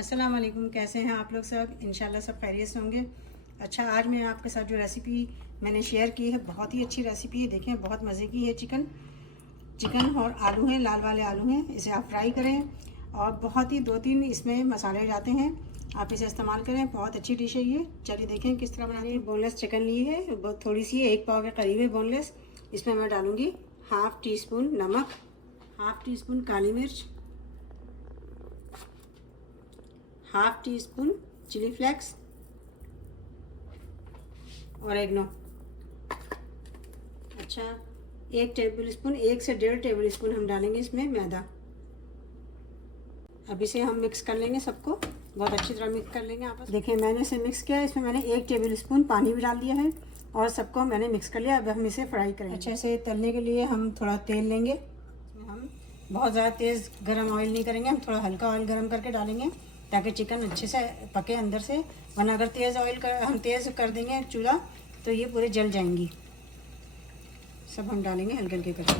अस्सलाम वालेकुम। कैसे हैं आप लोग सब? इंशाल्लाह सब खैरियत से होंगे। अच्छा, आज मैं आपके साथ जो रेसिपी मैंने शेयर की है बहुत ही अच्छी रेसिपी है। देखें, बहुत मज़े की है। चिकन और आलू हैं, लाल वाले आलू हैं। इसे आप फ्राई करें और बहुत ही 2-3 इसमें मसाले जाते हैं, आप इसे इस्तेमाल करें। बहुत अच्छी डिश है ये। चलिए देखें किस तरह बनानी है। बोनलेस चिकन ली है, बहुत थोड़ी सी है, 1 पाव के करीब है बोनलेस। इसमें मैं डालूँगी हाफ़ टी स्पून नमक, हाफ़ टी स्पून काली मिर्च, half teaspoon chilli flakes और एग्नो। अच्छा, 1 टेबल स्पून, 1 से 1.5 टेबल स्पून हम डालेंगे इसमें मैदा। अब इसे हम मिक्स कर लेंगे, सबको बहुत अच्छी तरह मिक्स कर लेंगे आपस। देखिए, मैंने इसे मिक्स किया। इसमें मैंने 1 टेबल स्पून पानी भी डाल दिया है और सबको मैंने मिक्स कर लिया। अब हम इसे फ्राई करेंगे। अच्छे से तलने के लिए हम थोड़ा तेल लेंगे। हम बहुत ज़्यादा तेज़ गरम ऑयल नहीं करेंगे, हम थोड़ा हल्का ऑयल गरम करके डालेंगे ताकि चिकन अच्छे से पके अंदर से। वरना अगर हम तेज़ कर देंगे चूल्हा तो ये पूरे जल जाएंगी। सब हम डालेंगे हल्के हल्के करके।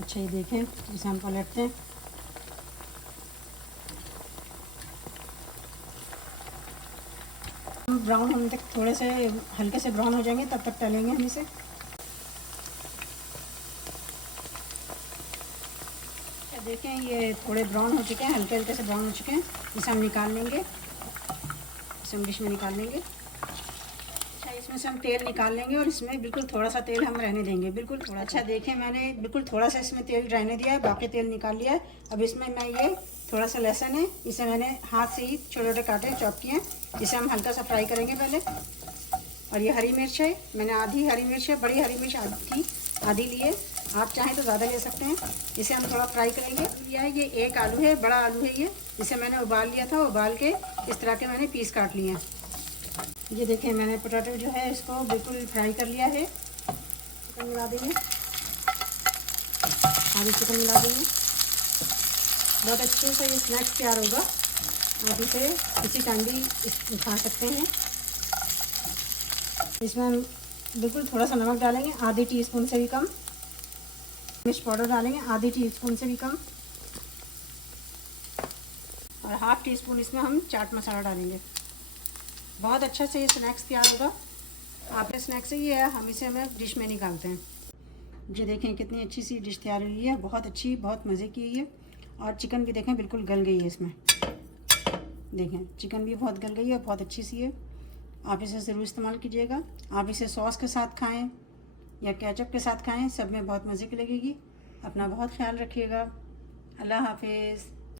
अच्छा, ये देखें, इसे हम पलटते हैं। ब्राउन होने तक, थोड़े से हल्के से ब्राउन हो जाएंगे तब तक तलेंगे हम इसे। देखें, ये थोड़े ब्राउन हो चुके हैं, हल्के हल्के से ब्राउन हो चुके हैं। इसे हम निकाल लेंगे, इसे हम डिश में निकाल लेंगे। अच्छा, इसमें से हम तेल निकाल लेंगे और इसमें बिल्कुल थोड़ा सा तेल हम रहने देंगे, बिल्कुल थोड़ा। अच्छा, देखें, मैंने बिल्कुल थोड़ा सा इसमें तेल रहने दिया है, बाकी तेल निकाल लिया है। अब इसमें मैं ये थोड़ा सा लहसुन है, इसे मैंने हाथ से ही छोटे छोटे काटे, चॉप किए हैं। इसे हम हल्का सा फ्राई करेंगे पहले। और ये हरी मिर्च है, मैंने आधी हरी मिर्च है, बड़ी हरी मिर्च आधी आधी ली है। आप चाहें तो ज़्यादा ले सकते हैं। इसे हम थोड़ा फ्राई करेंगे। लिया है, ये 1 आलू है, बड़ा आलू है ये। इसे मैंने उबाल लिया था, उबाल के इस तरह के मैंने पीस काट लिए हैं। ये देखें, मैंने पोटैटो जो है इसको बिल्कुल फ्राई कर लिया है। चिकन मिला देंगे, आधी चिकन मिला देंगे। बहुत अच्छे से ये स्नैक्स तैयार होगा। आप इसे इसी टाइम भी खा सकते हैं। इसमें हम बिल्कुल थोड़ा सा नमक डालेंगे, आधी टीस्पून से भी कम। मिर्च पाउडर डालेंगे, आधी टीस्पून से भी कम। और हाफ़ टी स्पून इसमें हम चाट मसाला डालेंगे। बहुत अच्छा से ये स्नैक्स तैयार होगा। आपके स्नैक्स से ये है, हम इसे डिश में निकालते हैं। ये देखें, कितनी अच्छी सी डिश तैयार हुई है। बहुत अच्छी, बहुत मज़े की है ये। और चिकन भी देखें बिल्कुल गल गई है इसमें। देखें, चिकन भी बहुत गल गई है, बहुत अच्छी सी है। आप इसे ज़रूर इस्तेमाल कीजिएगा। आप इसे सॉस के साथ खाएं या केचप के साथ खाएं, सब में बहुत मज़े की लगेगी। अपना बहुत ख्याल रखिएगा। अल्लाह हाफिज़।